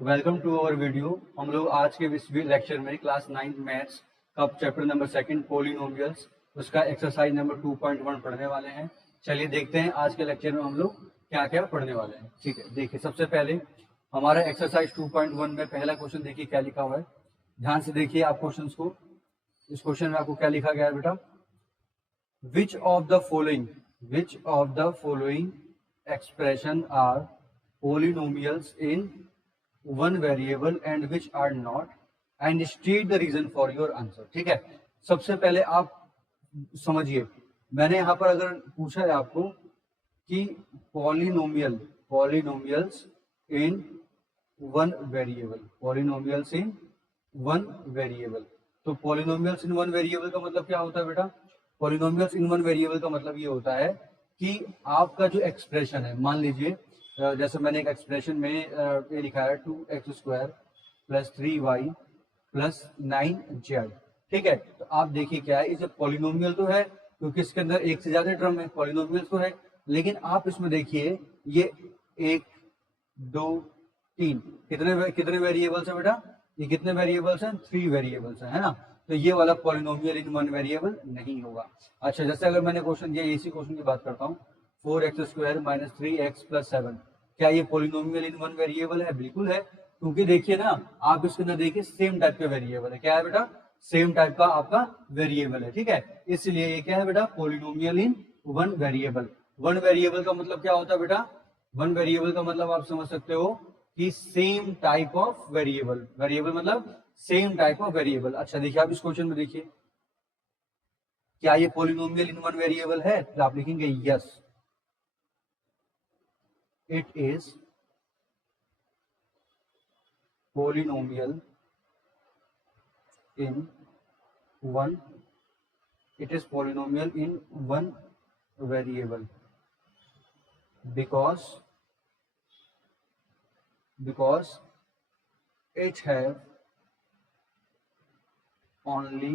Welcome to our video. हम लोग आज के इस लेक्चर में क्लास 9 मैथ्स का चैप्टर नंबर 2 पॉलिनोमियल्स उसका एक्सरसाइज नंबर 2.1 पढ़ने वाले हैं। चलिए देखते हैं आज के लेक्चर में हम लोग क्या क्या पढ़ने वाले हैं। ठीक है, देखिए सबसे पहले हमारा एक्सरसाइज 2.1 में पहला क्वेश्चन देखिए क्या लिखा हुआ है। ध्यान से देखिए आप क्वेश्चन को। इस क्वेश्चन में आपको क्या लिखा गया है बेटा, which of the following expression are polynomials in one variable and which are not and state the reason for your answer. ठीक है, सबसे पहले आप समझिए, मैंने यहां पर अगर पूछा है आपको कि पॉलिनोमियल्स इन वन वेरिएबल, तो पॉलिनोमियल्स इन वन वेरिएबल का मतलब क्या होता है बेटा? पॉलिनोमियल्स इन वन वेरिएबल का मतलब ये होता है कि आपका जो एक्सप्रेशन है, मान लीजिए जैसे मैंने एक एक्सप्रेशन में ये लिखा है 2x² + 3y + 9z। ठीक है, तो आप देखिए क्या है, इसे पॉलिनोमियल तो है क्योंकि इसके अंदर एक से ज्यादा टर्म है, पॉलिनोमियल तो है, लेकिन आप इसमें देखिए ये 1 2 3 कितने वेरिएबल्स है बेटा? ये कितने वेरिएबल्स हैं? 3 वेरिएबल्स है ना। तो ये वाला पॉलिनोमियल इन वन वेरिएबल नहीं होगा। अच्छा, जैसे अगर मैंने क्वेश्चन दिया, इसी क्वेश्चन की बात करता हूँ, 4x² - 3x + 7, क्या ये पॉलिनोमियल इन वन वेरिएबल है? बिल्कुल है, क्योंकि देखिए ना, आप इसके अंदर देखिए सेम टाइप का वेरिएबल है। क्या है बेटा? सेम टाइप का आपका वेरिएबल है। ठीक है, इसलिए ये क्या है बेटा? पॉलिनोमियल इन वन वेरिएबल। वन वेरिएबल का मतलब क्या होता है बेटा? वन वेरिएबल का मतलब आप समझ सकते हो कि same type of variable. Variable मतलब सेम टाइप ऑफ वेरिएबल। अच्छा देखिए, आप इस क्वेश्चन में देखिए, क्या ये पॉलिनोमियल इन वन वेरिएबल है? तो आप लिखेंगे yes, it is polynomial in one variable because it have only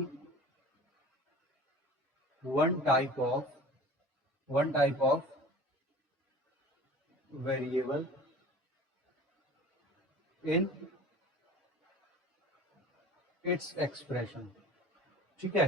one type of variable in its expression। ठीक है,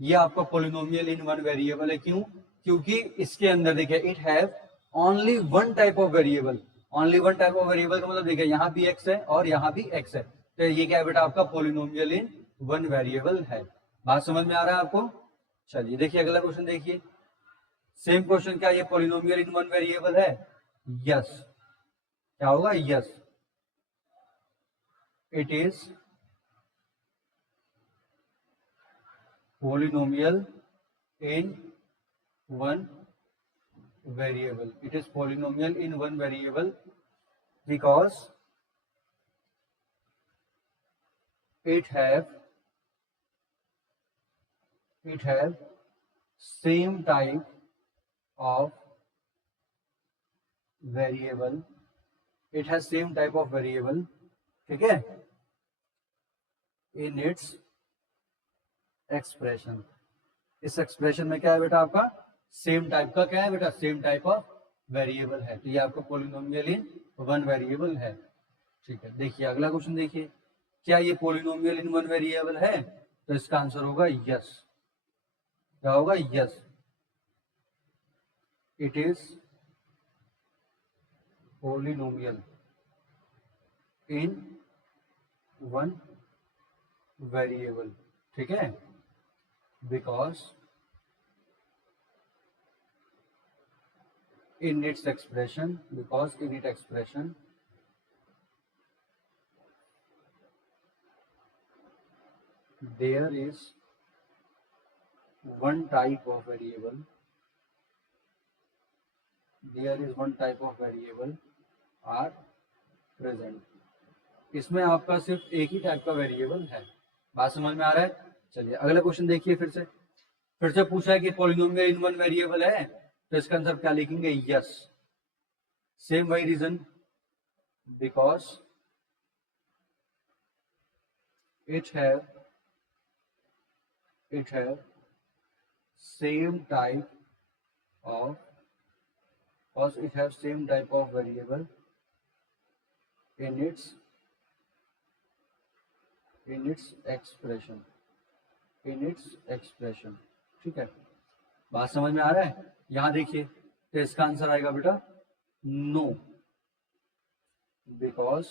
ये आपका पॉलिनोमियल इन वन वेरिएबल है। क्यों? क्योंकि इसके अंदर देखिए it have only one type of variable. Only one type of variable का मतलब देखिए यहाँ भी x है और यहाँ भी x है, तो ये क्या है बेटा? आपका पॉलिनोमियल इन वन वेरिएबल है। बात समझ में आ रहा है आपको? चलिए देखिए अगला क्वेश्चन देखिए, सेम क्वेश्चन, क्या ये पॉलिनोमियल इन वन वेरिएबल है? यस, क्या होगा? Yes, it is polynomial in one variable। it is polynomial in one variable because it have same type of variable। it has same type of variable, ठीक है, in its expression। इस expression में क्या है बेटा? आपका सेम टाइप का क्या है बेटा? सेम टाइप ऑफ वेरिएबल है, तो ये आपका पॉलिनोमियल इन वन वेरिएबल है। ठीक है, देखिए अगला क्वेश्चन देखिए, क्या ये पॉलिनोमियल इन वन वेरिएबल है? तो इसका आंसर होगा यस। क्या होगा? Yes, it is polynomial in one variable. ठीक है, because in its expression there is one type of variable are present। इसमें आपका सिर्फ एक ही टाइप का वेरिएबल है। बात समझ में आ रहा है? चलिए अगला क्वेश्चन देखिए, फिर से पूछा है कि पॉलिनोमियल इन वन वेरिएबल है, तो इसका आंसर क्या लिखेंगे? यस, सेम वही reason, because it have same type of variable in its expression। ठीक है, बात समझ में आ रहा है? यहां देखिए, तो इसका आंसर आएगा बेटा no, because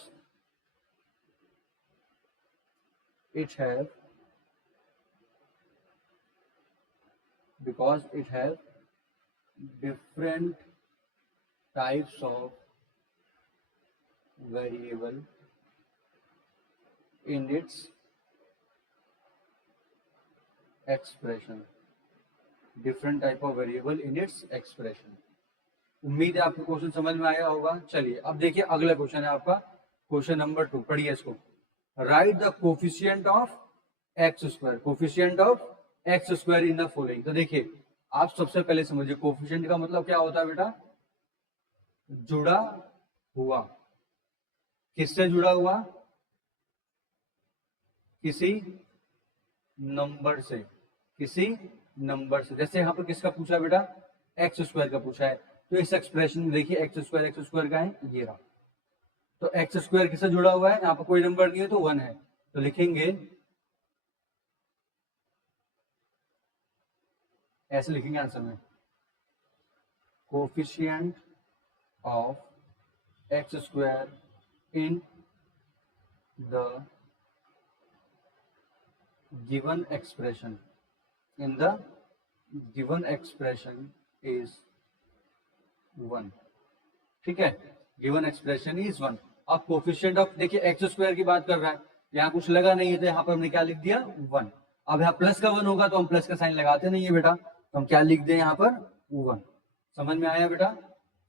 it have different types of variable in its expression। Different type of variable in its expression. उम्मीद है आपको क्वेश्चन समझ में आया होगा। चलिए अब देखिए अगला क्वेश्चन है आपका क्वेश्चन नंबर 2, पढ़िए इसको। Right the coefficient of x square, coefficient of x square in the following. तो देखिए आप सबसे पहले समझिए कोफिशिएंट का मतलब क्या होता है बेटा, जुड़ा हुआ। किससे जुड़ा हुआ? किसी नंबर से, किसी नंबर से। जैसे यहाँ पर किसका पूछा है बेटा, एक्स स्क्वायर का पूछा है, तो इस एक्सप्रेशन में देखिए एक्स स्क्वायर का है ये रहा। तो एक्स स्क्वायर किससे जुड़ा हुआ है, यहाँ पर कोई नंबर नहीं है तो 1 है, तो लिखेंगे ऐसे लिखेंगे आंसर में, coefficient of x square in the given expression, in the given expression is 1। ठीक है, गिवन एक्सप्रेशन इज 1। अब कोफिशिएंट ऑफ, देखिए एक्स स्क्वायर की बात कर रहा है, यहाँ कुछ लगा नहीं है तो यहाँ पर हमने क्या लिख दिया 1। अब यहाँ प्लस का 1 होगा तो हम प्लस का साइन लगाते नहीं है बेटा, तो हम क्या लिख दें यहाँ पर 1। समझ में आया बेटा?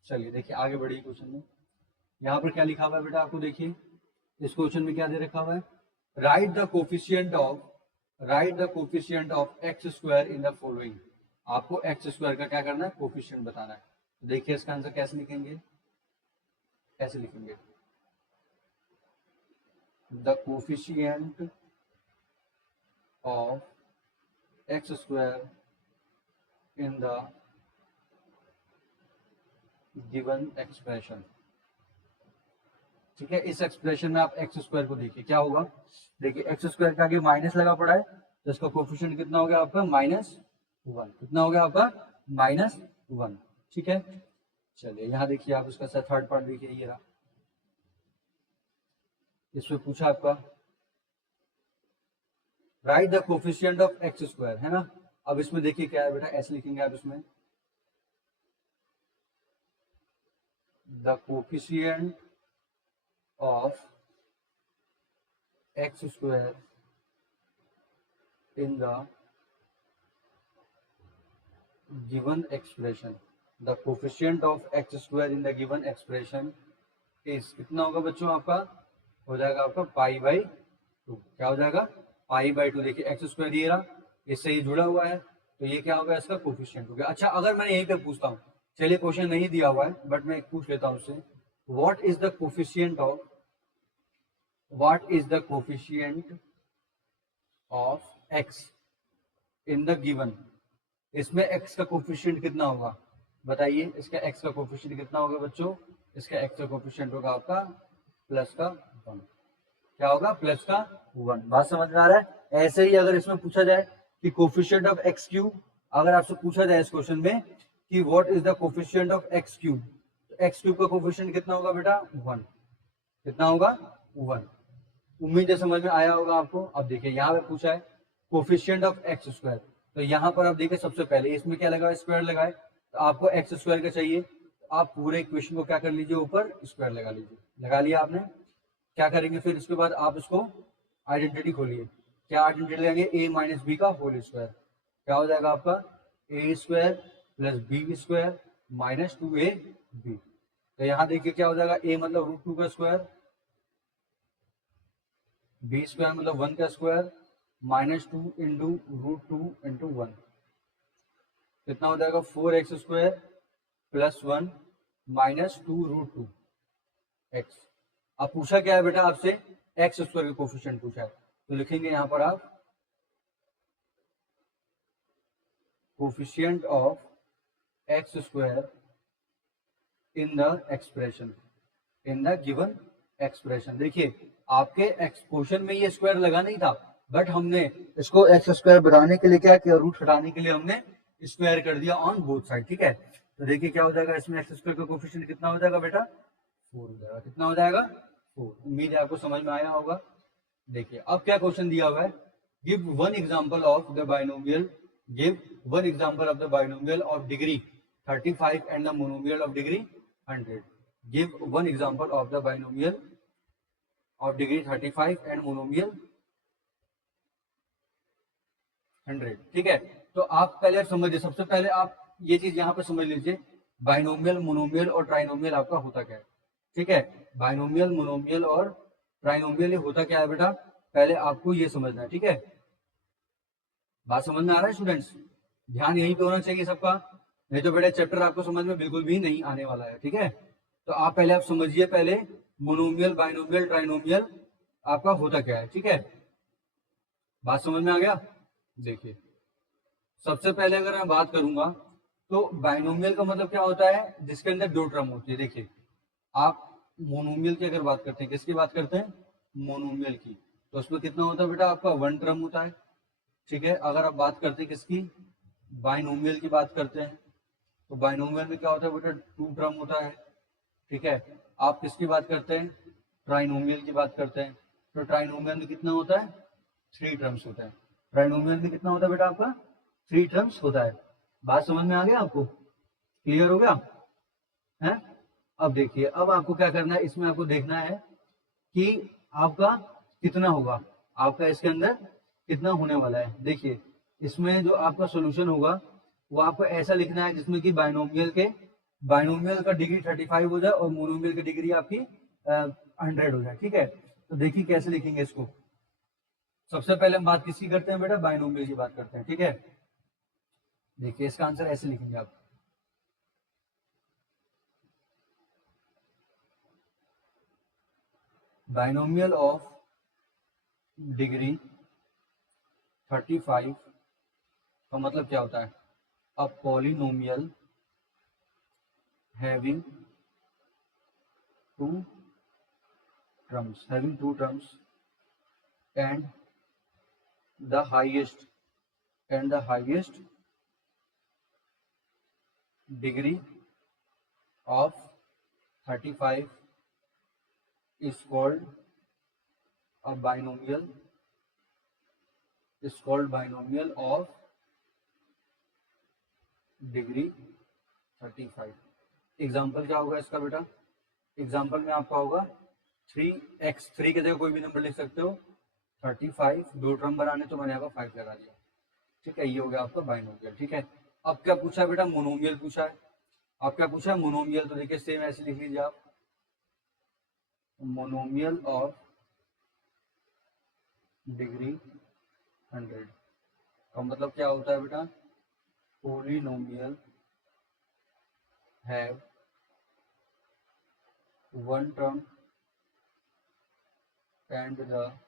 चलिए देखिए आगे बढ़िए क्वेश्चन में। यहाँ पर क्या लिखा हुआ है बेटा, आपको देखिए इस क्वेश्चन में क्या दे रखा हुआ है, right the coefficient of x square in the following. आपको एक्स स्क्वायर का क्या करना है, कोफिशिएंट बताना है। तो देखिए इसका आंसर कैसे लिखेंगे, कैसे लिखेंगे, the coefficient of x square in the given expression. ठीक है, इस एक्सप्रेशन में आप एक्स स्क्वायर को देखिए क्या होगा, देखिए एक्स स्क्वायर के आगे माइनस लगा पड़ा है, तो इसका कोफिशिएंट कितना हो गया आपका -1। कितना हो गया आपका -1। ठीक है, चलिए यहाँ देखिए आप इसका थर्ड पार्ट देखिए, ये रहा, इसमें पूछा आपका right the coefficient of x square, है ना। अब इसमें देखिए क्या है बेटा, ऐसे लिखेंगे आप इसमें, the coefficient of x square in the given expression, the coefficient of x square in the given expression is कितना होगा बच्चों, आपका हो जाएगा आपका π/2। क्या हो जाएगा, π/2। देखिए एक्स स्क्वायर ये रहा, इससे ये जुड़ा हुआ है, तो ये क्या होगा, इसका कोफिशिएंट हो गया। अच्छा अगर मैंने यहीं पे पूछता हूँ, चलिए क्वेश्चन नहीं दिया हुआ है बट मैं पूछ लेता हूँ उससे, what is the coefficient of x in the given. इसमें x का कोफिशिएंट कितना होगा बताइए, इसका x का कोफिशिएंट कितना होगा बच्चों, इसका x का कोफिशिएंट होगा आपका +1। क्या होगा, +1। बात समझ में आ रहा है? ऐसे ही अगर इसमें पूछा जाए कि कोफिशिएंट ऑफ x क्यूब, अगर आपसे पूछा जाए इस क्वेश्चन में कि what is the coefficient of x cube, तो x क्यूब का कोफिशिएंट कितना होगा बेटा 1। कितना होगा 1। उम्मीद है समझ में आया होगा आपको। अब देखिए यहाँ पे पूछा है कोफिशिएंट ऑफ एक्स स्क्वायर, तो यहाँ पर आप देखिए सबसे पहले इसमें क्या लगा, स्क्वायर लगाए, तो आपको एक्स स्क्वायर का चाहिए, तो आप पूरे इक्वेशन को क्या कर लीजिए, ऊपर स्क्वायर लगा लीजिए। लगा लिया आपने, क्या करेंगे फिर इसके बाद आप इसको आइडेंटिटी खोलिए, क्या आइडेंटिटी लेंगे, a - b का होल स्क्वायर। क्या हो जाएगा आपका a² + b² - 2ab। तो यहाँ देखिए क्या हो जाएगा, a मतलब √2 का स्क्वायर, b² मतलब 1 का स्क्वायर, -2 × √2 × 1। कितना हो जाएगा 4x² + 1 - 2 √2 x। अब पूछा क्या है बेटा आपसे, एक्स स्क्वायर का कोफिशिएंट पूछा है, तो लिखेंगे यहां पर आप coefficient of x square in the expression, in the given expression. देखिए आपके क्वेश्चन में ये स्क्वायर लगा नहीं था, बट हमने इसको एक्स स्क्वायर बनाने के लिए क्या किया, रूट हटाने के लिए हमने स्क्वायर कर दिया ऑन बोथ साइड। ठीक है, तो देखिए क्या हो जाएगा, इसमें एक्स स्क्वायर का कोफिशिएंट कितना हो जाएगा बेटा, 4 हो जाएगा। कितना हो जाएगा, 4। उम्मीद है आपको समझ में आया होगा। देखिए अब क्या क्वेश्चन दिया हुआ है, give one example of the binomial, give one example of the binomial of degree 35 and the monomial of degree 100। Give one example of the binomial of degree 35 and monomial 100। ठीक है, तो आप पहले आप समझिए, सबसे पहले आप ये चीज यहाँ पे समझ लीजिए, बाइनोमियल, मोनोमियल और ट्राइनोमियल आपका होता क्या है। ठीक है, बाइनोमियल, मोनोमियल और ट्राइनोमियल ये होता क्या है बेटा, पहले आपको ये समझना है। ठीक है, बात समझ में आ रहा है स्टूडेंट्स, ध्यान यहीं पे होना चाहिए सबका, नहीं तो बेटा चैप्टर आपको समझ में बिल्कुल भी नहीं आने वाला है। ठीक है, तो आप पहले आप समझिए, पहले मोनोमियल, बाइनोमियल, ट्राइनोमियल आपका होता क्या है। ठीक है, बात समझ में आ गया। देखिए सबसे पहले अगर मैं बात करूंगा तो बाइनोमियल का मतलब क्या होता है, जिसके अंदर दो टर्म होती है। देखिए आप मोनोमियल की अगर बात करते हैं, किसकी बात करते हैं, मोनोमियल की, तो उसमें कितना होता है बेटा, आपका वन टर्म होता है। ठीक है, अगर आप बात करते हैं किसकी, बाइनोमियल की बात करते हैं, तो बाइनोमियल में क्या होता है बेटा, टू टर्म होता है। ठीक है, आप किसकी बात करते हैं, ट्राइनोमियल की बात करते हैं, तो ट्राइनोमियल में कितना होता है, थ्री टर्म्स होता है। ट्राइनोमियल में कितना होता है बेटा आपका, थ्री टर्म्स होता है। बात समझ में आ गया आपको, क्लियर हो गया है। अब देखिए, अब आपको क्या करना है, इसमें आपको देखना है कि आपका कितना होगा, आपका इसके अंदर कितना होने वाला है। देखिए इसमें जो आपका सोल्यूशन होगा वो आपको ऐसा लिखना है जिसमें कि बाइनोमियल का डिग्री 35 हो जाए और मोनोमियल की डिग्री आपकी 100 हो जाए। ठीक है, तो देखिए कैसे लिखेंगे इसको। सबसे पहले हम बात किसकी करते हैं बेटा, बाइनोमियल की बात करते हैं। ठीक है, देखिए इसका आंसर ऐसे लिखेंगे आप, बाइनोमियल ऑफ डिग्री 35 का मतलब क्या होता है, a polynomial having two terms and the highest degree of 35 is called a binomial of degree 35। Example क्या होगा इसका बेटा, एग्जाम्पल में आपका होगा 3x, 3 की जगह कोई भी नंबर लिख सकते हो, 35 दो टर्म बनाने तो मैंने यहाँ 5 लगा दिया। ठीक है, ये हो गया आपका बाइनोमियल। ठीक है, अब क्या पूछा है बेटा, मोनोमियल पूछा है। अब क्या पूछा है, मोनोमियल, तो देखिए सेम ऐसे लिख लीजिए आप, मोनोमियल ऑफ डिग्री 100 का मतलब क्या होता है बेटा, polynomial have one term and the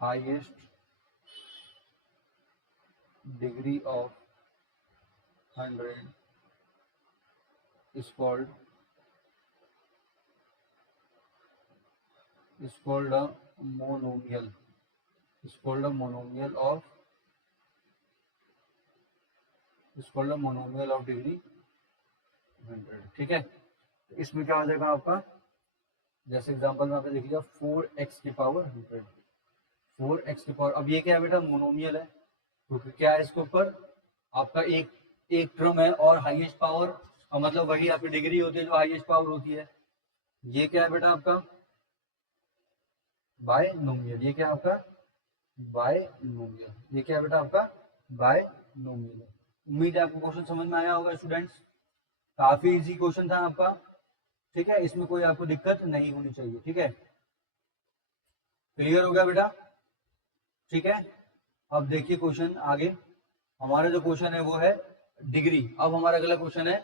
highest degree of 100 is called a monomial of degree 100। ठीक है, इसमें क्या हो जाएगा आपका, जैसे एग्जांपल में आपने लिख लिया 4x की पावर 100, 4x की पावर। अब ये क्या है बेटा, मोनोमियल है, क्योंकि क्या है इसके ऊपर आपका एक टर्म है और हाईएस्ट पावर, मतलब वही आपकी डिग्री होती है जो हाईएस्ट पावर होती है। ये क्या है बेटा आपका, बायनोमियल। ये क्या है आपका, बायनोमियल। ये क्या है बेटा आपका, बायनोमियल। उम्मीद है आपको क्वेश्चन समझ में आया होगा स्टूडेंट्स, काफी इजी क्वेश्चन था आपका। ठीक है, इसमें कोई आपको दिक्कत नहीं होनी चाहिए। ठीक है, क्लियर हो गया बेटा। ठीक है, अब देखिए क्वेश्चन आगे, हमारा जो क्वेश्चन है वो है डिग्री। अब हमारा अगला क्वेश्चन है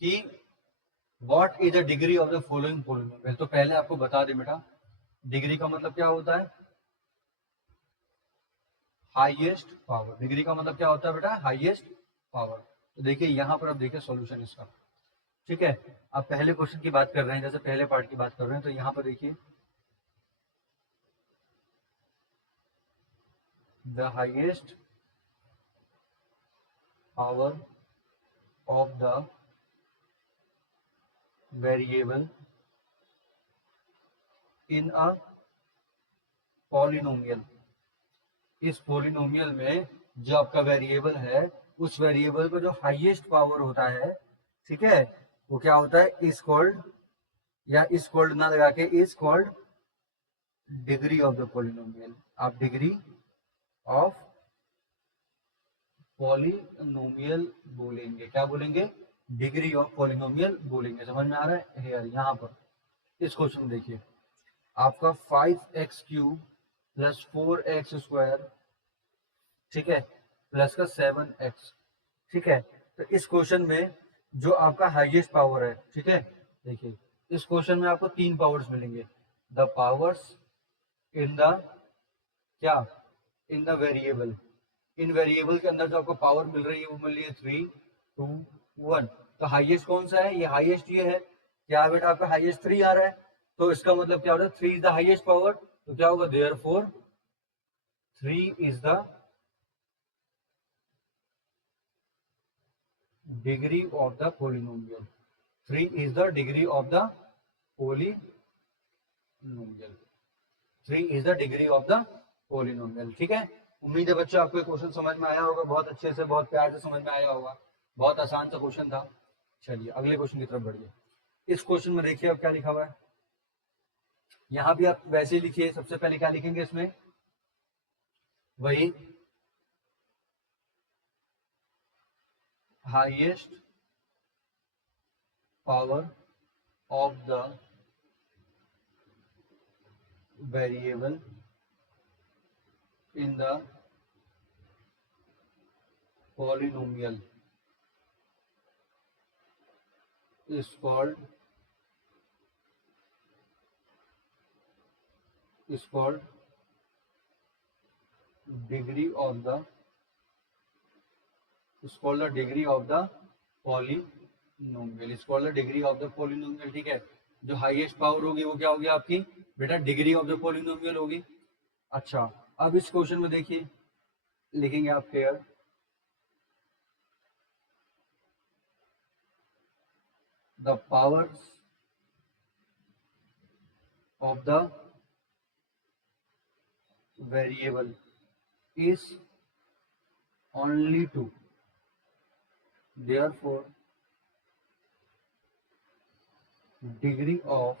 कि what is the degree of the following polynomial. तो पहले आपको बता दें बेटा, डिग्री का मतलब क्या होता है, हाईएस्ट पावर। डिग्री का मतलब क्या होता है बेटा, हाईएस्ट पावर। तो देखिए यहां पर अब देखिए सॉल्यूशन इसका, ठीक है, अब पहले क्वेश्चन की बात कर रहे हैं, जैसे पहले पार्ट की बात कर रहे हैं, तो यहाँ पर देखिए the highest power of the variable in a polynomial. इस पॉलिनोमियल में जो आपका वेरिएबल है, उस वेरिएबल का जो हाईएस्ट पावर होता है, ठीक है, वो क्या होता है, इज कॉल्ड, या इज कॉल्ड ना लगा के is called degree of the polynomial. आप डिग्री ऑफ पॉलिनोमियल बोलेंगे, क्या बोलेंगे, डिग्री ऑफ पॉलिनोमियल बोलेंगे। समझ में आ रहा है? हेयर यहाँ पर इस क्वेश्चन में देखिए, आपका 5x³ प्लस 4x², ठीक है, प्लस का 7x, ठीक है। तो इस क्वेश्चन में जो आपका हाईएस्ट पावर है, ठीक है, देखिए इस क्वेश्चन में आपको 3 पावर्स मिलेंगे। द पावर्स इन द क्या, in the variable, in variable के अंदर जो आपको पावर मिल रही है वो मिल रही है 3, 2, 1। तो हाईएस्ट कौन सा है, ये हाईएस्ट ये है। क्या बेटा आपका हाईएस्ट 3 आ रहा है, तो इसका मतलब क्या होता है, 3 इज द हाईएस्ट पावर, तो क्या होगा, therefore 3 is the degree of the polynomial. 3 is the degree of the polynomial. 3 is the degree of the polynomial. ठीक है, उम्मीद है बच्चों आपको क्वेश्चन समझ में आया होगा, बहुत अच्छे से, बहुत प्यार से समझ में आया होगा। बहुत आसान सा क्वेश्चन था। चलिए अगले क्वेश्चन की तरफ बढ़िए। इस क्वेश्चन में देखिए अब क्या लिखा हुआ है, यहाँ भी आप वैसे ही लिखिए। सबसे पहले क्या लिखेंगे इसमें, वही highest power of the variable in the polynomial is called degree of the is called the degree of the polynomial is called the degree of the polynomial। ठीक है, जो हाईएस्ट पावर होगी वो क्या होगी आपकी बेटा, डिग्री ऑफ द पोलिनोमियल होगी। अच्छा, अब इस क्वेश्चन में देखिए लिखेंगे आप here the powers of the variable is only 2, therefore degree of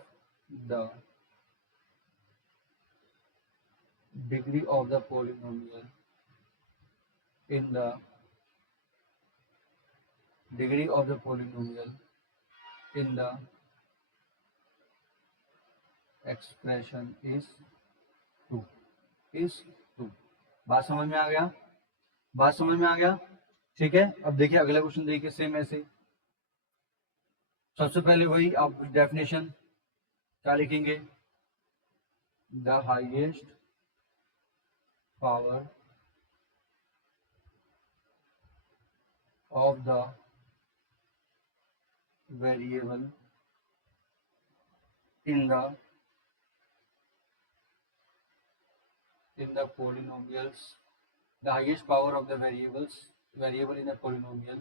the polynomial in the degree of the polynomial in the expression is 2 is 2। बात समझ में आ गया, बात समझ में आ गया। ठीक है, अब देखिए अगला क्वेश्चन देखिए, सेम ऐसे। सबसे पहले वही आप डेफिनेशन क्या लिखेंगे, the highest power of the variable in the polynomials, the highest power of the variable in a polynomial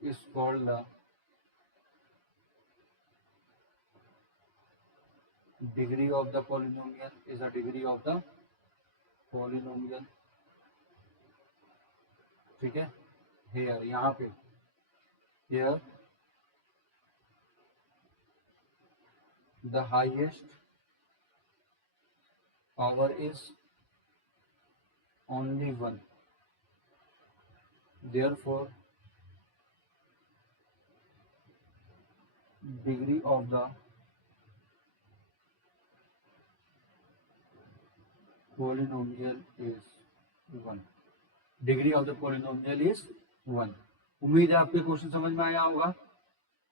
is called the degree of the polynomial, is the degree of the polynomial। ठीक है, here यहाँ पे here the highest power is only 1, therefore degree of the polynomial is 1, degree of the polynomial is 1। उम्मीद है आपके question समझ में आया होगा।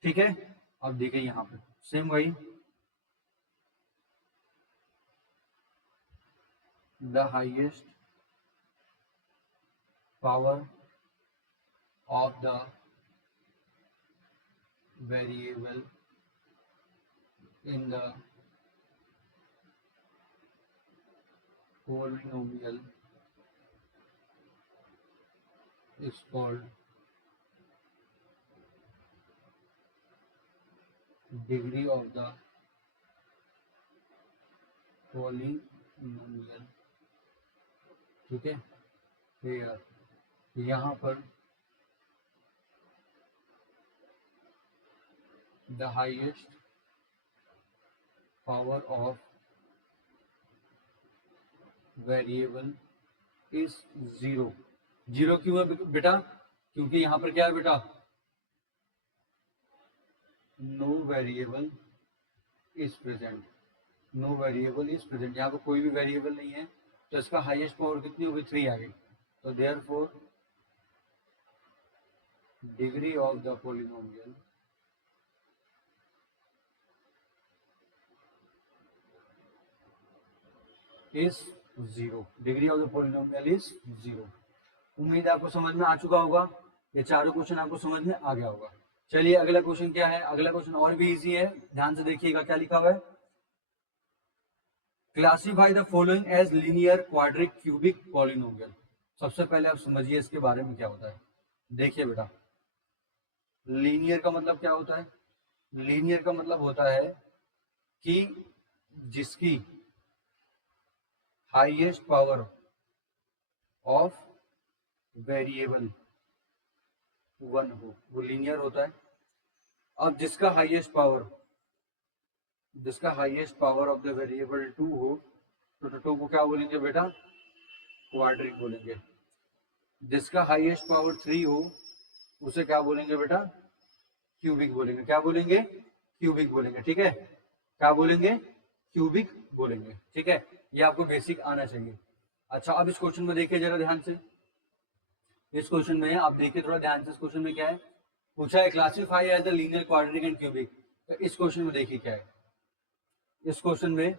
ठीक है, अब देखिए यहाँ पे सेम वही, the highest power of the variable in the polynomial is called degree of the polynomial. ठीक है, यहाँ पर the highest power of variable is 0. 0 क्यों है बेटा? क्योंकि यहाँ पर क्या है बेटा, no variable is present. No variable is present, यहाँ पर कोई भी वेरिएबल नहीं है, तो इसका हाईएस्ट पावर कितनी होगी? 3 आ गई. तो therefore degree of the polynomial is 0. Degree of the polynomial is 0. उम्मीद है आपको समझ में आ चुका होगा. ये चारों क्वेश्चन आपको समझ में आ गया होगा. चलिए अगला क्वेश्चन क्या है? अगला क्वेश्चन और भी इजी है, ध्यान से देखिएगा क्या लिखा हुआ है. Classify the following as linear, quadratic, cubic polynomial. सबसे पहले आप समझिए इसके बारे में क्या होता है. देखिए बेटा, लीनियर का मतलब क्या होता है? लीनियर का मतलब होता है कि जिसकी हाईएस्ट पावर ऑफ वेरिएबल 1 हो, वो लीनियर होता है. अब जिसका highest power of the variable 2 हो, तो 2 को क्या बोलेंगे बेटा? क्वाड्रिक बोलेंगे. जिसका हाईएस्ट पावर 3 हो, उसे क्या बोलेंगे बेटा? क्यूबिक बोलेंगे. क्या बोलेंगे? क्यूबिक बोलेंगे. ठीक है, क्या बोलेंगे? क्यूबिक बोलेंगे. ठीक है, ये आपको बेसिक आना चाहिए. अच्छा, अब इस क्वेश्चन में देखिए जरा ध्यान से. इस क्वेश्चन में आप देखिए थोड़ा ध्यान से. इस क्वेश्चन में क्या है पूछा है? Classify as the linear, quadratic and cubic. तो इस क्वेश्चन में देखिए क्या है. इस क्वेश्चन में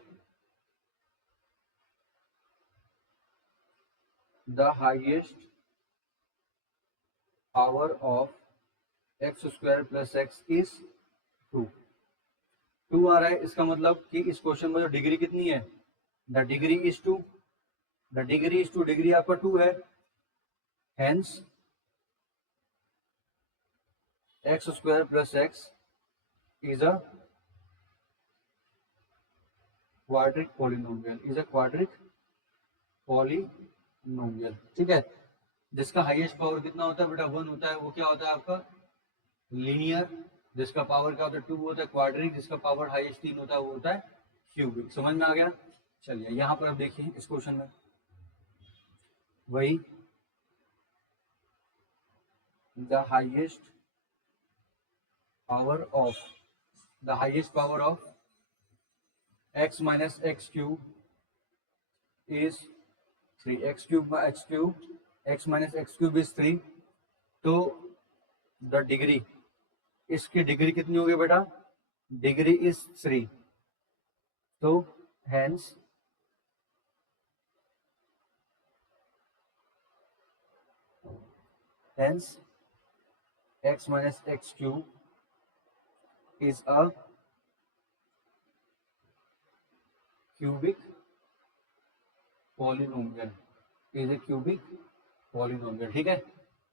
the highest power of x square plus x is 2. 2 आ रहा है. इसका मतलब कि इस क्वेश्चन में जो डिग्री कितनी है? The degree is 2. The degree is 2. Degree आपका 2 है. Hence x square plus x is a quadric polynomial. Is a quadric polynomial. ठीक है, जिसका हाईएस्ट पावर कितना होता है बेटा? 1 होता है. वो क्या होता है आपका? लीनियर. जिसका पावर क्या होता है? 2 होता है. क्वाड्रिक. जिसका पावर हाईएस्ट 3 होता है, वो होता है क्यूबिक. समझ में आ गया? चलिए यहां पर अब देखिए इस क्वेश्चन में वही the highest power of x minus x cube is 3. x cube x minus x cube is 3. तो द डिग्री, इसकी डिग्री कितनी होगी बेटा? Degree is 3. तो hence x minus x cube is a cubic polynomial. is a cubic polynomial. ठीक है,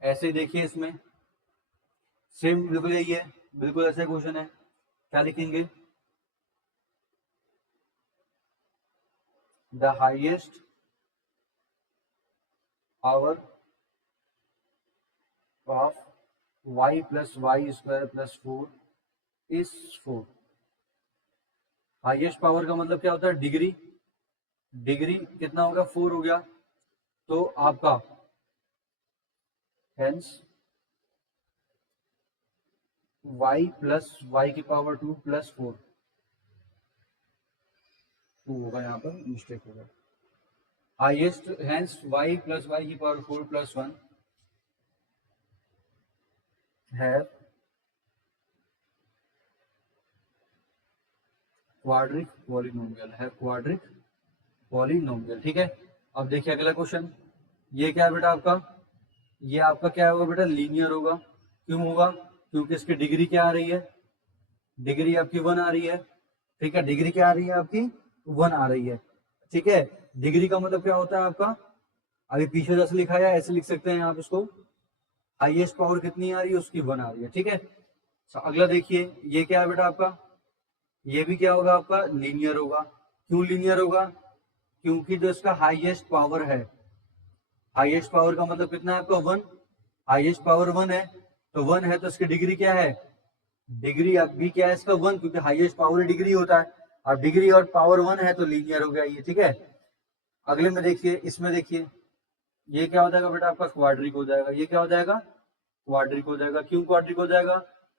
ऐसे ही देखिए इसमें सेम बिल्कुल यही है. बिल्कुल ऐसा क्वेश्चन है. क्या लिखेंगे? The highest power of y plus y square plus 4 is 4. Highest power का मतलब क्या होता है? डिग्री. डिग्री कितना होगा? 4 हो गया. तो आपका हेंस y प्लस वाई की पावर 2 प्लस 4 होगा. यहाँ पर मिस्टेक होगा. Highest hence y plus y की पावर 4 प्लस 1 है क्वाड्रिक पॉलिनोमियल. है क्वाड्रिक पॉलिनोमियल. ठीक है, अब देखिए अगला क्वेश्चन. ये क्या है बेटा आपका? ये आपका क्या होगा बेटा? लीनियर होगा. क्यों होगा? क्योंकि इसकी डिग्री क्या आ रही है? डिग्री आपकी 1 आ रही है, ठीक है, डिग्री क्या आ रही है आपकी 1 आ रही है, ठीक है। डिग्री का मतलब क्या होता है आपका, अभी पीछे 10 लिखा है, ऐसे लिख सकते हैं आप इसको, हाईएस्ट पावर कितनी आ रही है उसकी 1 आ रही है, ठीक है। अगला देखिए, ये क्या है बेटा आपका, ये भी क्या होगा आपका, लीनियर होगा। क्यों लीनियर होगा, क्योंकि जो इसका हाईएस्ट पावर है, हाईएस्ट पावर का मतलब कितना है आपका 1, हाईएस्ट पावर 1 है, तो 1 है तो इसकी डिग्री क्या है, डिग्री अब भी क्या है इसका 1, क्योंकि हाईएस्ट पावर डिग्री होता है, और डिग्री और पावर 1 है तो लीनियर हो गया ये, ठीक है। अगले में देखिए, इसमें देखिए, ये क्या हो जाएगा बेटा आपका, क्वाड्रिक हो जाएगा। ये क्या हो जाएगा, क्वाड्रिक हो जाएगा। क्यों क्वाड्रिक हो जाएगा,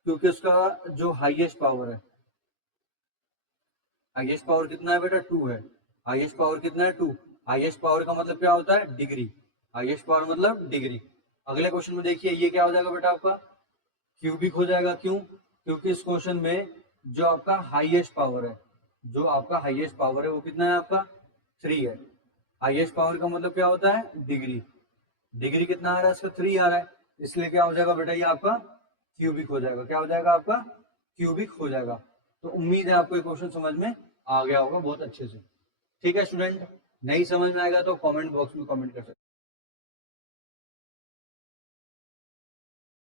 क्योंकि उसका जो हाईएस्ट पावर है, हाईएस्ट पावर कितना है बेटा 2 है, हाईएस्ट पावर कितना है 2, हाईएस्ट पावर का मतलब क्या होता है डिग्री, हाईएस्ट पावर मतलब डिग्री। अगले क्वेश्चन में देखिए, ये क्या हो जाएगा बेटा आपका, क्यूबिक हो जाएगा। क्यों, क्योंकि इस क्वेश्चन में जो आपका हाईएस्ट पावर है, जो आपका हाईएस्ट पावर है वो कितना है आपका 3 है। हाईएस्ट पावर का मतलब क्या होता है डिग्री, डिग्री कितना आ रहा है इसका 3 आ रहा है, इसलिए क्या हो जाएगा बेटा ये आपका क्यूबिक हो जाएगा। क्या हो जाएगा आपका, क्यूबिक हो जाएगा। तो उम्मीद है आपको ये क्वेश्चन समझ में आ गया होगा बहुत अच्छे से, ठीक है स्टूडेंट। नहीं समझ में आएगा तो कमेंट बॉक्स में कमेंट कर सकते हैं।